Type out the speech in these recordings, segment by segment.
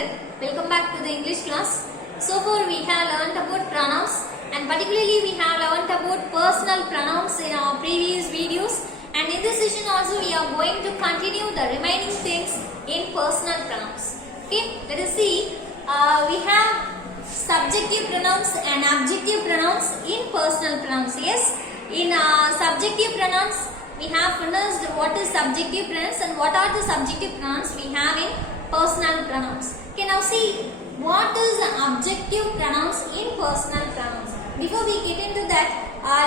children, welcome back to the English class. So far we have learnt about pronouns and particularly we have learnt about personal pronouns in our previous videos, and in this session also we are going to continue the remaining things in personal pronouns. Okay, let us see. We have subjective pronouns and objective pronouns in personal pronouns. Yes, in subjective pronouns we have finished what is subjective pronouns and what are the subjective pronouns we have in personal pronouns. Okay, now see what is the objective pronouns in personal pronouns. Before we get into that,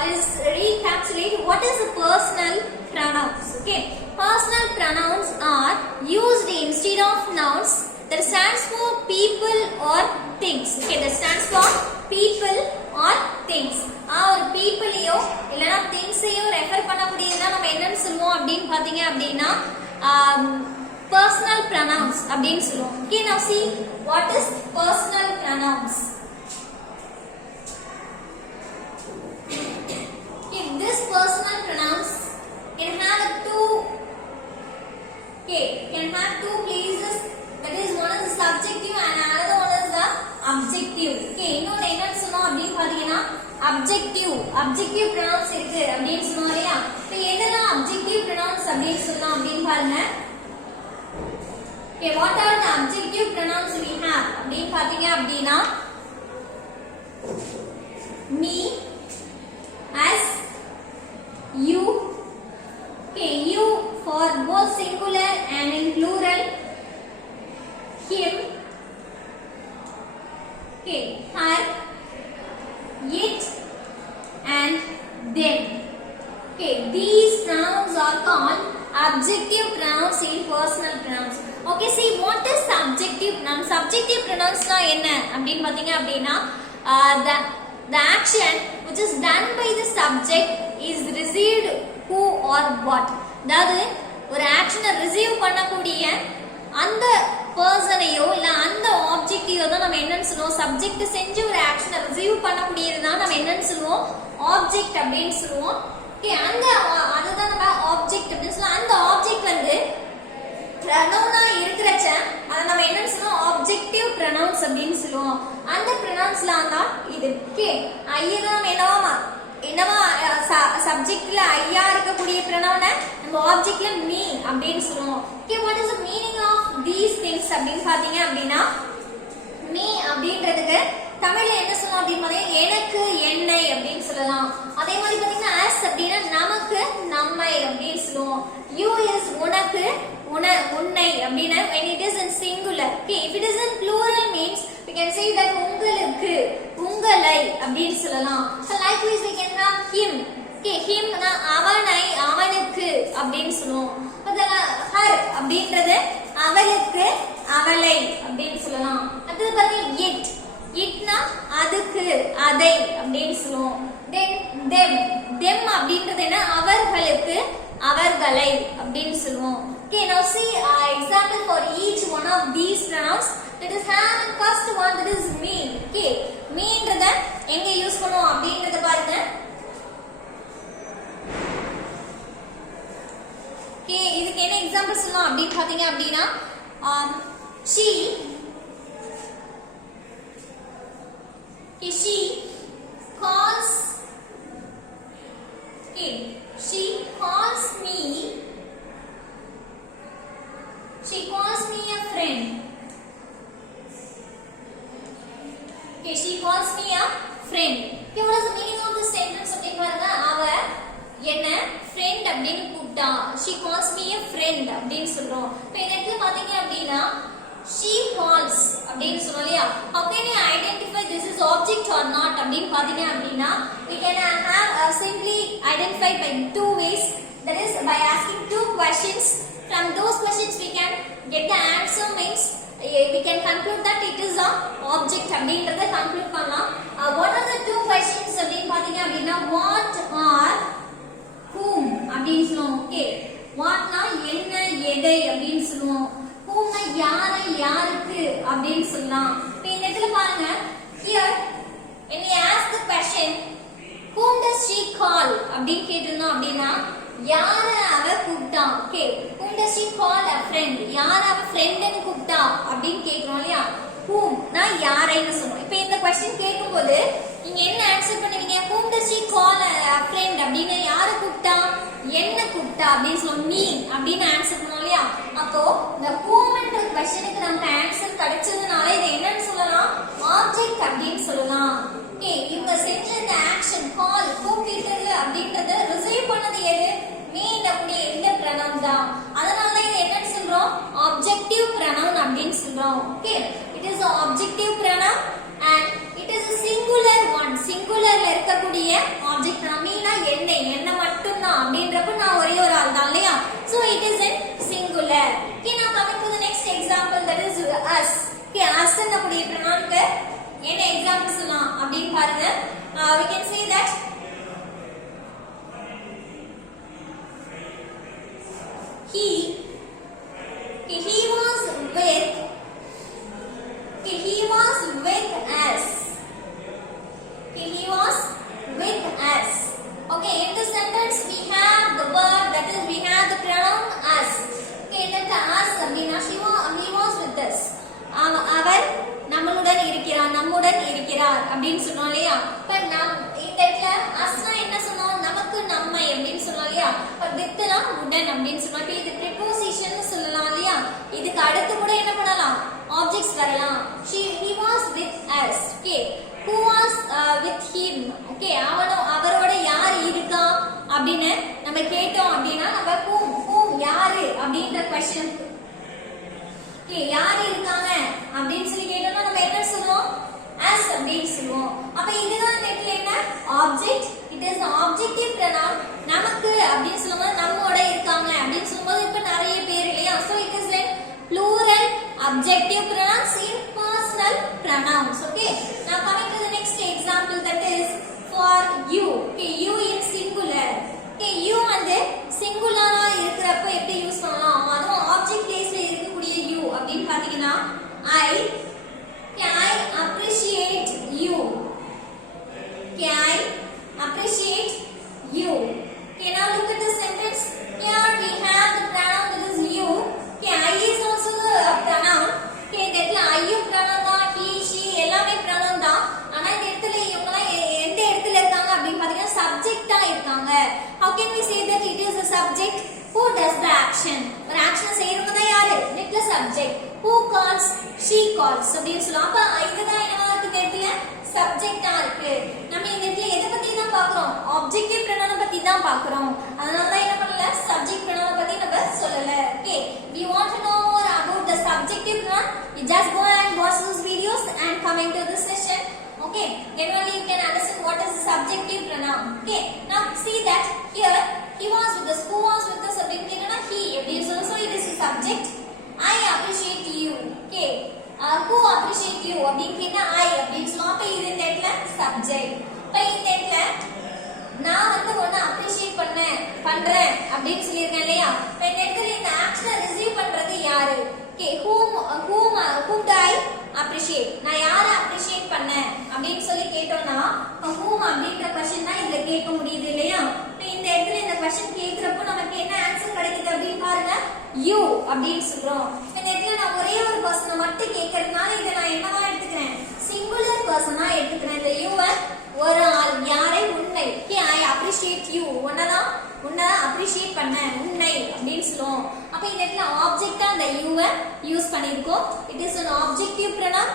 let's recapitulate what is the personal pronouns. Okay, personal pronouns are used instead of nouns that stands for people or things. Okay, that stands for people or things. ஒரு பீப்பிளையோ இல்லனா திங்ஸையோ refer பண்ணக்கூடியதா நம்ம என்னன்னு சொல்லுவோம் அப்படினு பாத்தீங்க அப்படினா personal pronouns அப்படினு சொல்லுவோம். Okay, now see what is personal pronouns. Okay, this personal pronouns can have two places, that is one is the subjective and another one is the objective. Okay, இன்னொரு என்னன்னு சொன்னோம் அப்படினு பாத்தீங்கன்னா objective pronouns இருக்கு அப்படினு சொன்னோம் இல்லையா. இப்போ எதெல்லாம் objective pronouns அப்படினு சொல்லலாம் அப்படினு பாருங்க. Okay, what are the objective pronouns we have அப்படினு பாத்தீங்க அப்படினா me, us, you. Okay, you for both singular and in plural, him, okay, her, it and them. Okay, these pronouns are called objective pronouns in personal pronouns. Okay, see what is subjective pronouns. Subjective pronouns na enna அப்படினு பாத்தீங்க அப்படினா the action which is done by the subject is received who or what. அதாவது ஒரு ஆக்ஷனை receive பண்ணக்கூடிய அந்த பர்சனையோ இல்ல அந்த ஆப்ஜெக்டையோ தான் நம்ம என்னன்னு சொல்லுவோம், சப்ஜெக்ட் செஞ்சு ஒரு ஆக்ஷனை ரிசீவ் பண்ணக்கூடியதுதான் நம்ம என்னன்னு சொல்லுவோம், ஆப்ஜெக்ட் அப்படின்னு சொல்லுவோம். ஓகே, அந்த அதுதான் நம்ம ஆப்ஜெக்ட் அப்படின்னு சொல்லுவோம். அந்த ஆப்ஜெக்ட் வந்து ப்ரனவுனா இருக்கிறச்ச அதை நம்ம என்னன்னு சொல்லுவோம், ஆப்ஜெக்டிவ் ப்ரனவுன்ஸ் அப்படின்னு சொல்லுவோம். அந்த ப்ரனவுன்ஸ்ல தான் இது. ஓகே, ஐயா நம்ம என்னவா சப்ஜெக்ட்ல ஐயா இருக்கக்கூடிய ப்ரனவுனை நம்ம ஆப்ஜெக்ட்ல மீ அப்படின்னு சொல்லுவோம். Okay, what is the meaning of these things அப்படின்னு பாத்தீங்க அப்படின்னா மீ அப்படின்றதுக்கு தமிழ்ல என்ன சொல்லலாம் அப்படின்னு பாத்தீங்கன்னா எனக்கு என்னை அப்படின்னு சொல்லலாம். அதே மாதிரி பாத்தீங்கன்னா as அப்படின்னா நமக்கு நம்மை அப்படின்னு சொல்லுவோம். you is உனக்கு உன்னை அப்படின்னா when it is in singular. Okay, if it is in plural means we can say that உங்களுக்கு உங்களை அப்படின்னு சொல்லலாம். So likewise we can have him. Okay, him னா அவனை அவனுக்கு அப்படின்னு சொல்லுவோம். அதனால her அப்படின்றது அவளுக்கு அவளை அப்படின்னு சொல்லலாம். அடுத்து பாத்தீங்கன்னா it னா அதுக்கு அதை அப்படின்னு சொல்லுவோம். then them அப்படின்றது என்ன, அவர்களுக்கு அவர்களை அப்படின்னு சொல்லுவோம். Okay, now see example for each one of these pronouns. That is have and first one, that is me. Okay, me ன்றத எங்க யூஸ் பண்ணுவோம் அப்படின்றத பாருங்க. Okay, இதுக்கு என்ன எக்ஸாம்பிள் சொல்லலாம் அப்படின்னு பாத்தீங்க அப்படின்னா she calls me a friend. Okay, she calls me a friend. Okay, what is the meaning of this sentence அப்படி பாருங்க. அவ என்ன friend அப்படினு கூப்பிட்டா. she calls me a friend அப்படினு சொல்றோம். இப்போ இந்த இடத்துல பாத்தீங்க அப்படினா she calls அப்படினு சொல்றோம் இல்லையா. how can you identify this is object or not அப்படினு பாத்தீங்க அப்படினா we can have simply identified by two ways, that is by asking two questions. From those questions we can get the answer, means we can conclude that it is a object அப்படின்றத conclude பண்ணலாம். What are the two questions அப்படினு பாத்தீங்க அப்படினா what or whom அப்படினு சொல்லுவோம். Okay, what னா என்ன எதை அப்படினு சொல்லுவோம். whom னா யாரை யாருக்கு அப்படினு சொல்லலாம். இப்போ இந்த இடத்துல பாருங்க, here when we ask the question whom does she call அப்படினு கேட்டிருந்தோம் அப்படினா யார அவ கூப்பிட்டா. Okay, whom does she call a friend, யார அவ friend ன்னு கூப்பிட்டா அப்படினு கேக்குறோம் இல்லையா. ஐன்னு சொல்லுவோம். இப்போ இந்த क्वेश्चन கேட்கும்போது நீங்க என்ன ஆன்சர் பண்ணுவீங்க? whom does she call a friend அப்படினா யார கூப்பிட்டா? என்ன கூப்பிட்டா அப்படினு சொல்லுவோம். me அப்படினு ஆன்சர் பண்ணோம் இல்லையா? அப்போ இந்த whom என்ற क्वेश्चனுக்கு நமக்கு ஆன்சர் கிடைச்சதுனால இதை என்னன்னு சொல்லலாம்? ஆப்ஜெக்ட் அப்படினு சொல்லலாம். ஓகே, இவங்க செஞ்ச இந்த ஆக்ஷன் கால் கூப்பிட்டது அப்படின்றத ரிசீவ் பண்ணது எது? me அப்படியே இந்த pronoun தான். அதனால இதை என்னன்னு சொல்றோம்? ஆப்ஜெக்டிவ் pronoun அப்படினு சொல்றோம். Okay, it is an objective pronoun and it is a singular one. சிங்குலர்ல இருக்கக்கூடிய ஆப்ஜெக்ட் pronoun. மீனா என்ன மட்டும் தான் அப்படின்றப்ப நான் ஒரே ஒரு ஆள் தான் இல்லையா? so it is in singular. okay, now coming to the next example, that is us. okay, us அப்படியே pronounக்கு என்ன எக்ஸாம்பிள் சொல்லலாம் அப்படினு பாருங்க. we can say that he was with us. He was with us. Okay, in the sentence we have the word, that is we have the pronoun us. Okay, let us அப்படினா he was with us. அவர் நம்மளுடன் இருக்கிறார் அப்படினு சொன்னோம் இல்லையா? இப்ப நாம் இந்த இடத்துல asனா என்ன சொன்னோம்? நமக்கு நம்மை அப்படினு சொன்னோம் இல்லையா? இப்ப withனா உடன் அப்படினு சொன்னோம். இது preposition சொல்லலாம் இல்லையா? இதுக்கு அடுத்து கூட என்ன பண்ணலாம்? ஆப்ஜெக்ட்ஸ் வரலாம். he was with us. okay, who was with him. okay, அவரோட யார் இருக்கா அப்படினு நம்ம கேட்டோம் அப்படினா நம்ம whom யாரு அப்படின்ற क्वेश्चन யார் இருக்காங்க அப்படின்னு சொல்லி கேட்டோம்னா நம்ம என்ன சொல்லுவோம்? as அப்படின்னு சொல்லுவோம். அப்ப இதுதான் நெட்ல என்ன? Object. It is objective pronoun. நமக்கு அப்படின்னு சொல்லும்போது நம்மோட இருக்காங்க அப்படின்னு சொல்லும்போது இப்ப நிறைய பேர் இல்லையா? so it is in plural objective pronouns in personal pronouns. okay, now coming to the next example, that is for you. okay, you in singular. okay, you வந்து சிங்குலரா இருக்கிறப்ப எப்படி யூஸ் பண்ணலாம்? அதுவும் ஆப்ஜெக்ட் கேஸ்ல இருக்கக்கூடிய you அப்படினு பாத்தீங்கன்னா I appreciate you. I appreciate you. okay, now look at the sentence. Here we have the pronoun, that is you. okay, I is also the pronoun. okay, that I யும் pronoun தான், he she எல்லாமே pronoun தான். ஆனா இந்த இடத்துல இவங்க எந்த இடத்துல இருக்காங்க அப்படினு பாத்தீங்கன்னா சப்ஜெக்ட்டா இருக்காங்க. how can we say that it is a subject? who does the action? ஒரு ஆக்ஷன் செய்யறவங்க தான் யாரு? நெட்ல subject. who calls? she calls அப்படினு சொல்லுவோம். அப்ப இதுதான் என்னவா இருக்கு? இந்த இடத்துல சப்ஜெக்ட்டா இருக்கு. நம்ம இந்த இடத்துல எதை பத்தி தான் பார்க்கறோம்? ஆப்ஜெக்டிவ் pronoun பத்தி தான் பார்க்கறோம். அதனால தான் என்ன பண்ணல? சப்ஜெக்ட் pronoun பத்தி நம்ம சொல்லல. okay, we want to know more about the subjective pronoun. you just go and watch those videos and come into this session. okay, then only you can understand what is the subjective pronoun. okay, now see that here he was with us. who was with us அப்படினு கேட்டா he அப்படினு சொல்லுவோம். so it is a subject. I appreciate you. okay, who appreciate you அப்படினு கேட்டா I அப்படினு சொல்லுவோம். அப்ப இது இந்த இடத்துல சப்ஜெக்ட். இப்ப இந்த இடத்துல நான் வந்து ஒண்ணு அப்ரிஷியேட் பண்றேன் அப்படினு சொல்லிருக்கேன் இல்லையா? இப்ப இந்த இடத்துல இந்த ஆக்ஷனை ரிசீவ் பண்றது யாரு? okay, whom do I appreciate? நான் யாரை அப்ரிஷியேட் பண்ணேன் அப்படினு சொல்லி கேட்டோம்னா whom அப்படிங்கற क्वेश्चन தான் இதுல கேட்க முடியுது இல்லையா? இப்ப இந்த இடத்துல இந்த क्वेश्चन கேக்குறப்ப நமக்கு என்ன ஆன்சர் கிடைக்குது அப்படினு பாருங்க. you அப்படினு சொல்றோம். இந்த இடத்துல நான் ஒரே ஒரு பர்சனை மட்டும் கேக்குறதுனால இத நான் என்னவா எடுத்துக்கிறேன்? சிங்குலர் பர்சனா எடுத்துக்கிறேன். இந்த you ஒரு ஆள், யாரை? உன்னை. okay, I appreciate you. உன்னை அப்ரிஷியேட் பண்ணேன், உன்னை அப்படினு சொல்லுவோம். அப்ப இந்த இடத்துல ஆப்ஜெக்ட்டா அந்த you யூஸ் பண்ணிருக்கோம். it is an objective pronoun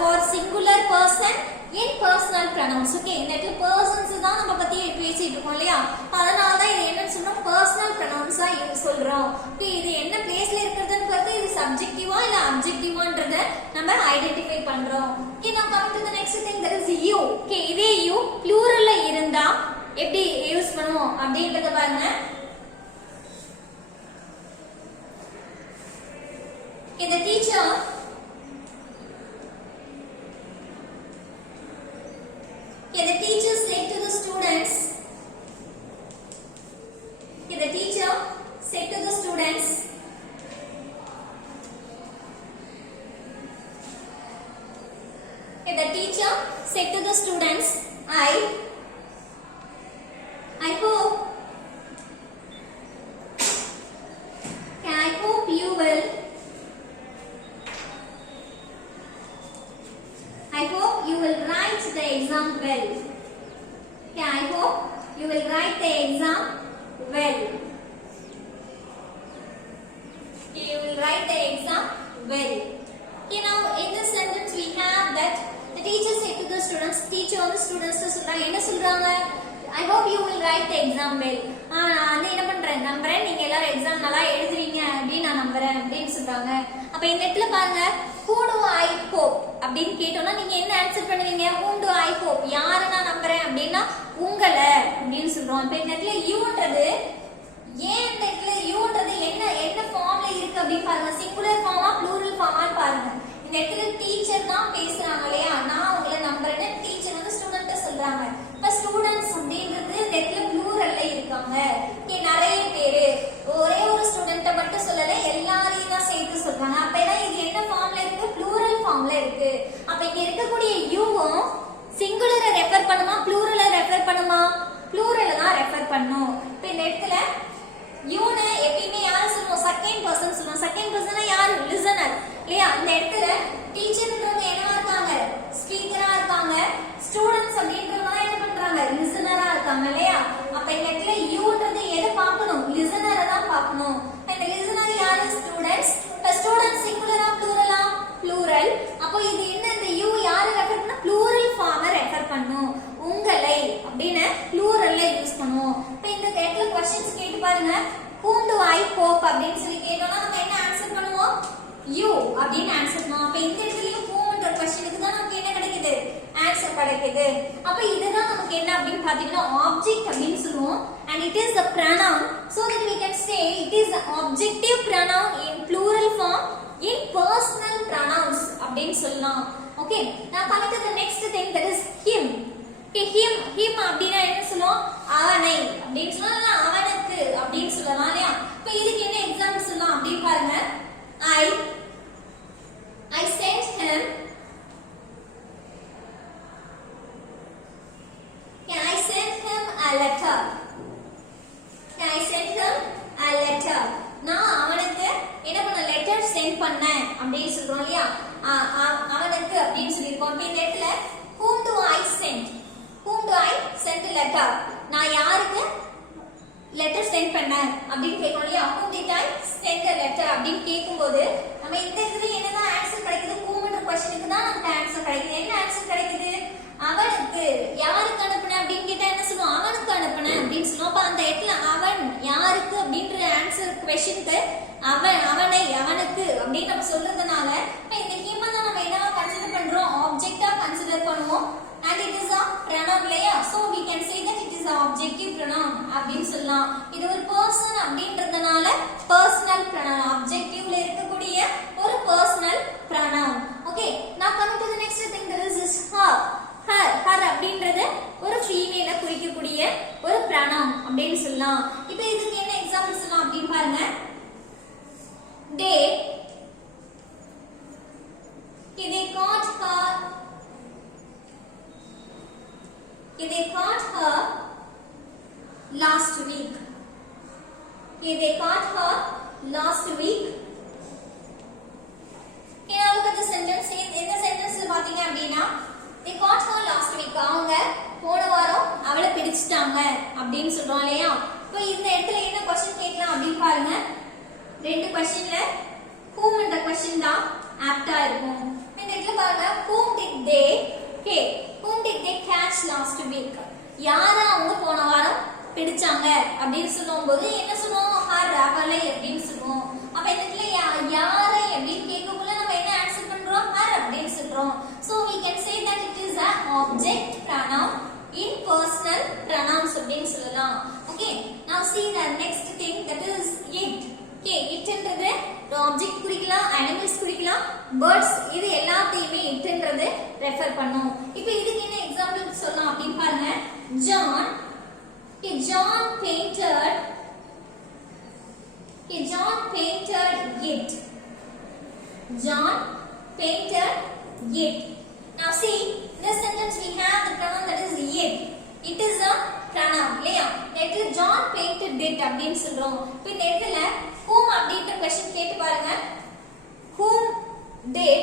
for singular person in personal pronouns. okay, இந்த இடத்துல persons தான் நம்ம பத்தி பேசிட்டு இருக்கோம் இல்லையா? அதனால தான் இது என்னன்னு சொன்னோம்? personal pronouns ஆ சொல்றோம். okay, இது என்ன பிளேஸ்ல இருக்குதுன்னு பார்த்து இது சப்ஜெக்டிவா இல்ல அப்ஜெக்டிவான்றத நம்ம ஐடென்டிஃபை பண்றோம். okay, now coming to the next thing, that is you. okay, இதே you pluralல இருந்தா எப்படி யூஸ் பண்ணுவோம் அப்படின்றத பாருங்க. okay, the teacher said to the students. okay, the teacher said to the students, okay, the teacher said to the students, I hope you will I hope you will write the exam well. Okay, I hope you will write the exam well. Okay, you will write the exam well. Okay, now in this sentence we have that the teacher said to the students, teacher on the students to சொல்றாங்க என்ன சொல்றாங்க? I hope you will write the exam well. நான் வந்து என்ன பண்றேன் நம்புறேன் நீங்க எல்லாரும் எக்ஸாம் நல்லா எழுதுவீங்க அப்படி நான் நம்புறேன் அப்படினு சொல்றாங்க. அப்ப இந்த இடத்துல பாருங்க who do I hope அப்படினு கேட்டோம்னா நீங்க என்ன ஆன்சர் பண்ணுவீங்க? whom do I hope யாரை நான் நம்புறேன் அப்படினா உங்களை அப்படினு சொல்றோம். அப்ப இந்த இடத்துல youன்றது ஏன் இந்த இடத்துல youன்றது என்ன ஃபார்ம்ல இருக்கு அப்படி பாருங்க. சிங்குலர் ஃபார்மா ப்ளூரல் ஃபார்மான்னு பாருங்க. இந்த இடத்துல டீச்சர் தான் பேசுறாங்க இல்லையா? நான் உங்களை நம்புறேன்னு டீச்சர் வந்து ஸ்டூடண்ட்ட சொல்றாங்க. இப்ப ஸ்டூடண்ட்ஸ் அப்படிங்கிறது இந்த இடத்துல ப்ளூரல்ல இருக்காங்க. நிறைய பேரு ஒரே ஒரு ஸ்டூடண்ட்ட மட்டும் சொல்லல எல்லாரையும் தான் சேர்த்து சொல்றாங்க. அப்ப இது என்ன ஃபார்ம்ல இருக்கு? ப்ளூரல் ஃபார்ம்ல இருக்கு. அப்ப இங்க இருக்கக்கூடிய யூவும் சிங்குலரை ரெஃபர் பண்ணுமா ப்ளூரலை ரெஃபர் பண்ணுமா? ப்ளூரலை தான் ரெஃபர் பண்ணும். இப்ப இந்த இடத்துல யூனை எப்பயுமே யாரு சொல்லுவோம்? செகண்ட் பர்சன் சொல்லுவோம். செகண்ட் பர்சனா யாரு? லிசனர் இல்லையா? இந்த இடத்துல டீச்சர்ன்றவங்க என்னவா இருக்காங்க? ஸ்பீக்கரா இருக்காங்க. ஸ்டூடண்ட்ஸ் அப்படின்றவங்க என்ன பண்றாங்க? லிசனரா இருக்காங்க இல்லையா? அப்ப இந்த இடத்துல யூன்றது எதை பார்க்கணும்? லிசனரை தான் பார்க்கணும். இந்த லிசனர் யாரு? ஸ்டூடண்ட்ஸ். இப்ப ஸ்டூடண்ட்ஸ் சிங்குலரா ப்ளூரலா? ப்ளூரல். அப்போ இது என்ன? இந்த யூ யாரை ரெஃபர் பண்ணா? ப்ளூரல் ஃபார்மை ரெஃபர் பண்ணும். உங்களை அப்படின்னு ப்ளூரல்ல யூஸ் பண்ணுவோம். இப்ப இந்த இடத்துல क्वेश्चंस கேட்டு பாருங்க. whom do I hope அப்படினு சொல்லி கேட்டோம்னா நம்ம என்ன ஆன்சர் பண்ணுவோம்? you அப்படினு ஆன்சர் பண்ணுவோம். அப்ப இந்த இடத்துலயும் whomன்ற क्वेश्चனுக்கு தான் நமக்கு என்ன கிடைக்குது? ஆன்சர் கிடைக்குது. அப்ப இதுதான் நமக்கு என்ன அப்படினு பாத்தீங்கன்னா ஆப்ஜெக்ட் அப்படினு சொல்லுவோம். and it is the pronoun so that we can say it is the objective pronoun in plural form in personal pronouns அப்படினு சொல்லலாம். okay, now coming to the next thing, that is him. okay, him அப்படினா என்ன சொல்லுவோம்? அவனை அப்படினு சொல்லலாம், அவனுக்கு அப்படினு சொல்லலாம் இல்லையா? இப்போ இதுக்கு என்ன எக்ஸாம்பிள் சொல்லலாம் அப்படினு பாருங்க. I sent him. Can I send him a letter? Can I send him a letter? நான் அவனுக்கு என்ன பண்ண? லெட்டர் சென்ட் பண்ணேன் அப்படினு சொல்றோம் இல்லையா? அவனுக்கு அப்படினு சொல்லிருக்கோம். இப்போ இந்த இடத்துல whom do I send? whom do I send a letter? நான் யாருக்கு லெட்டர் சென்ட் பண்ணேன் அப்படினு கேக்குறோம் இல்லையா? whom did I send a letter அப்படினு கேக்கும்போது நம்ம இந்த இடத்துல என்னதான் ஆன்சர் கிடைக்குது? whomன்ற क्वेश्चனுக்கு தான் நமக்கு ஆன்சர் கிடைக்குது. என்ன ஆன்சர் கிடைக்குது? அவனுக்கு. யாருக்கு அனுப்புனேன் அப்படினு கேட்டா என்ன சொல்லுவோம்? அவனுக்கு அனுப்புனேன் அப்படினு சொல்லுவோம். அப்ப அந்த இடத்துல அவன் யாருக்கு அப்படின்ற ஆன்சர் क्वेश्चனுக்கு அவன், அவனை, அவனுக்கு அப்படினு நம்ம சொல்றதுனால இந்த ஹிம் தான் நம்ம என்னவா கன்சிடர் பண்றோம்? ஆப்ஜெக்ட்டா கன்சிடர் பண்ணுவோம். and it is a pronoun இல்லையா? so we can say that it is a objective pronoun அப்படினு சொல்லலாம். இது ஒரு person அப்படின்றதனால personal pronoun, objectiveல இருக்கக்கூடிய ஒரு personal pronoun. okay, now coming to the next thing, that is her. her அப்படின்றது ஒரு ஃபீமேல குறிக்கக்கூடிய ஒரு pronoun அப்படினு சொல்லலாம். இப்போ இதுக்கு என்ன எக்ஸாம்பிள் சொல்லலாம் அப்படினு பாருங்க. they caught her. they caught her last week. they caught her last week. now look at the sentence. இந்த சென்டென்ஸ்ல பாத்தீங்க அப்படினா they caught her last week. அவங்க போன வாரம் அவளை பிடிச்சிட்டாங்க அப்படினு சொல்றோம் இல்லையா? இப்போ இந்த இடத்துல என்ன क्वेश्चन கேட்கலாம் அப்படினு பாருங்க. ரெண்டு क्वेश्चनல whom என்ற क्वेश्चन தான் ஆப்டா இருக்கும். இந்த இடத்துல பாருங்க whom did they catch last week? யார அவங்க போன வாரம் பிடிச்சாங்க அப்படினு சொல்லும்போது என்ன சொல்லுவோம்? her, அவளை அப்படினு சொல்லுவோம். அப்ப இந்த இடத்துல யாரை அப்படினு கேட்கக்குள்ள நம்ம என்ன ஆன்சர் பண்றோம்? her அப்படினு சொல்றோம். so we can say that it is a object pronoun in personal pronouns அப்படினு சொல்லலாம். okay, now see the next thing, that is it. okay, itன்றது ஆப்ஜெக்ட் குறிக்கலாம், அனிமல்ஸ் குறிக்கலாம், பேர்ட்ஸ், இது எல்லாத்தையுமே itன்றது ரெஃபர் பண்ணும். இப்போ இதுக்கு என்ன எக்ஸாம்பிள் சொல்லலாம் அப்படினு பாருங்க. John painted it. John painted it. now see, in this sentence we have the pronoun that is it. it is a pronoun இல்லையா? நேத்து John painted it அப்படினு சொல்றோம். இப்போ இந்த இடத்துல whom அப்படின்ற क्वेश्चन கேட்டு பாருங்க. whom did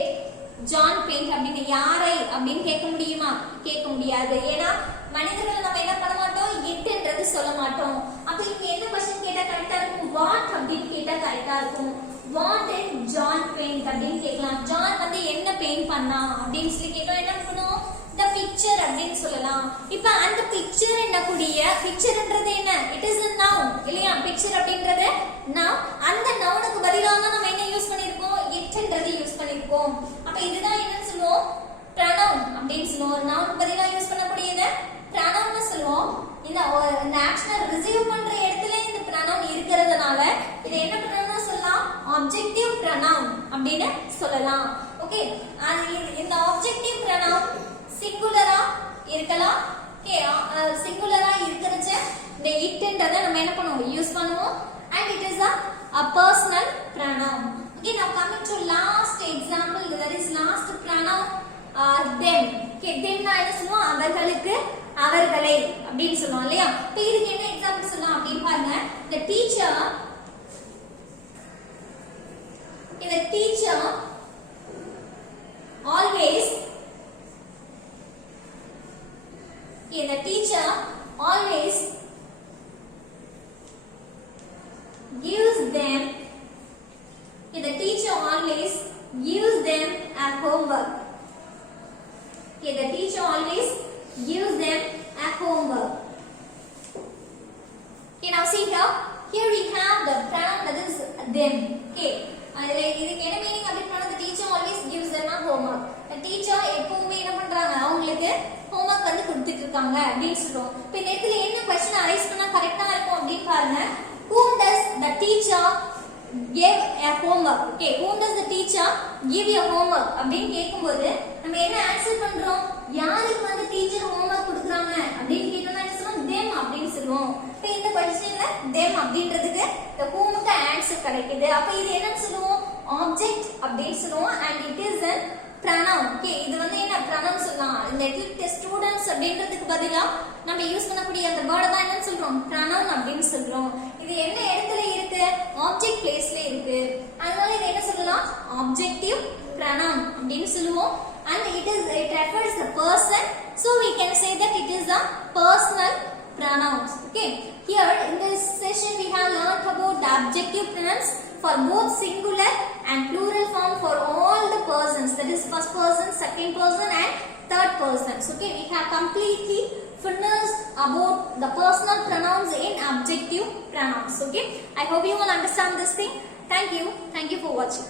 ஜான் பெயிண்ட் அப்படின்னு யாரை அப்படின்னு கேட்க முடியுமா? கேட்க முடியாது. ஏன்னா மனிதர்கள் நம்ம என்ன பண்ண மாட்டோம், இட்ன்றது சொல்ல மாட்டோம். அப்ப இங்க என்ன क्वेश्चन கேட்டா கரெக்ட்டா இருக்கும்? வாட் அப்படின்னு கேட்டா கரெக்ட்டா இருக்கும். வாட் இஸ் ஜான் பெயிண்ட் அப்படின்னு கேட்கலாம். ஜான் வந்து என்ன பெயிண்ட் பண்ணா அப்படின்னு சொல்லி கேட்கலாம். என்ன பண்ணணும்? the picture அப்படின்னு சொல்லலாம். இப்ப அந்த picture என்னக்கூடிய pictureன்றது என்ன? it is a noun இல்லையா? picture அப்படின்றது noun. அந்த nounக்கு பதிலாக நம்ம என்ன யூஸ் பண்ணிருக்கோம்? itன்றது யூஸ் பண்ணிருக்கோம். அப்ப இதுதான் என்னன்னு சொல்லுவோம்? pronoun அப்படின்னு சொல்லுவோம். ஒரு noun பதிலாக யூஸ் பண்ணக்கூடியது pronoun சொல்லுவோம். இந்த ஆக்ஷனை ரிசீவ் பண்ற இடத்துல இந்த pronoun இருக்கிறதுனால இதை என்ன pronoun சொல்லலாம்? objective pronoun அப்படின்னு சொல்லலாம். ஓகே, இந்த objective pronoun சிங்குலரா இருக்கலாம். ஓகே, சிங்குலரா இருக்கறச்ச இந்த இட்ன்றத நம்ம என்ன பண்ணுவோம்? யூஸ் பண்ணுவோம். and it is a personal pronoun. Okay, now coming to last example, that is last pronoun them. Okay, them னா என்ன சொல்லுவோம்? அவர்களுக்கு, அவர்களை அப்படினு சொல்லுவோம் இல்லையா? இப்போ இதுக்கு என்ன எக்ஸாம்பிள் சொல்லலாம் அப்படி பாருங்க. the teacher always the teacher always gives them a homework. The teacher always gives them a homework. Okay, now see here we have the pronoun that is them. Okay, இதுக்கு என்ன மீனிங் அப்படினா the teacher always gives them a homework. the teacher எப்பவுமே என்ன பண்றாங்க? அவங்களுக்கு homework வந்து கொடுத்துட்டு இருக்காங்க அப்படின்னு சொல்றோம். இப்போ இந்த இடத்துல என்ன क्वेश्चन அரைஸ் பண்ணா கரெக்ட்டா இருக்கும் அப்படி பாருங்க. whom does the teacher give a homework? Okay, whom does the teacher give a homework அப்படினு கேக்கும்போது நம்ம என்ன ஆன்சர் பண்றோம்? யாருக்கு வந்து டீச்சர் ஹோம்வொர்க் கொடுக்கறாங்க அப்படினு கேட்டோம்னா என்ன சொல்றோம்? them அப்படினு சொல்றோம். இப்போ இந்த क्वेश्चनல them அப்படின்றதுக்கு the whomக்கு ஆன்சர் கிடைக்குது. அப்ப இது என்னன்னு சொல்லுவோம்? ஆப்ஜெக்ட் அப்படினு சொல்லுவோம். and it is a pronoun. Okay, இது வந்து என்ன pronoun சொல்லலாம். இந்த இடத்துல students அப்படின்றதுக்கு பதிலா நம்ம யூஸ் பண்ணக்கூடிய அந்த வேர்ட் தான் என்ன சொல்றோம்? pronoun அப்படினு சொல்றோம். இது என்ன இடத்துல இருக்கு? ஆப்ஜெக்ட் பிளேஸ்ல இருக்கு. அதனால இது என்ன சொல்லலாம்? ஆப்ஜெக்டிவ் pronoun அப்படினு சொல்லுவோம். and it refers the person, so we can say that it is a personal pronouns. Okay, here in this session we have learned about the adjective pronouns for both singular and plural form for all the persons, that is first person, second person and third persons. Okay, we have completely finished about the personal pronouns in adjective pronouns. Okay, I hope you will understand this thing. Thank you for watching.